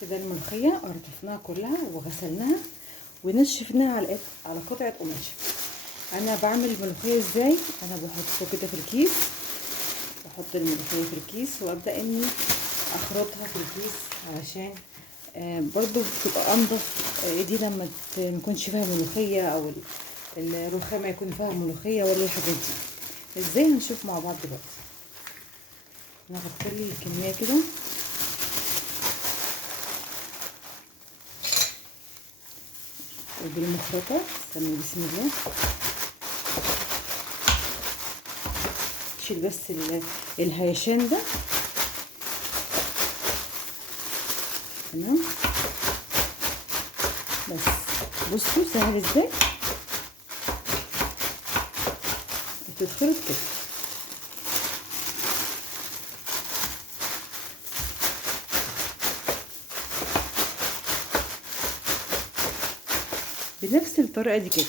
كده الملوخيه قرطفناها كلها وغسلناها ونشفناها على قطعه قماشه. انا بعمل الملوخيه ازاي؟ انا بحطه كده في الكيس، بحط الملوخيه في الكيس وابدا اني اخرطها في الكيس علشان برضو بتبقى انضف ايدي لما ميكونش فيها ملوخيه، او الرخامه يكون فيها ملوخيه ولا الحاجات دي. ازاي؟ هنشوف مع بعض دلوقتي. انا هحط لي الكميه كده بالمخرطه. استنى، بسم الله. شيل بس الهيشان ده. تمام. بس بصوا سهل ازاي بتتخرط كده. بنفس الطريقه دي كده.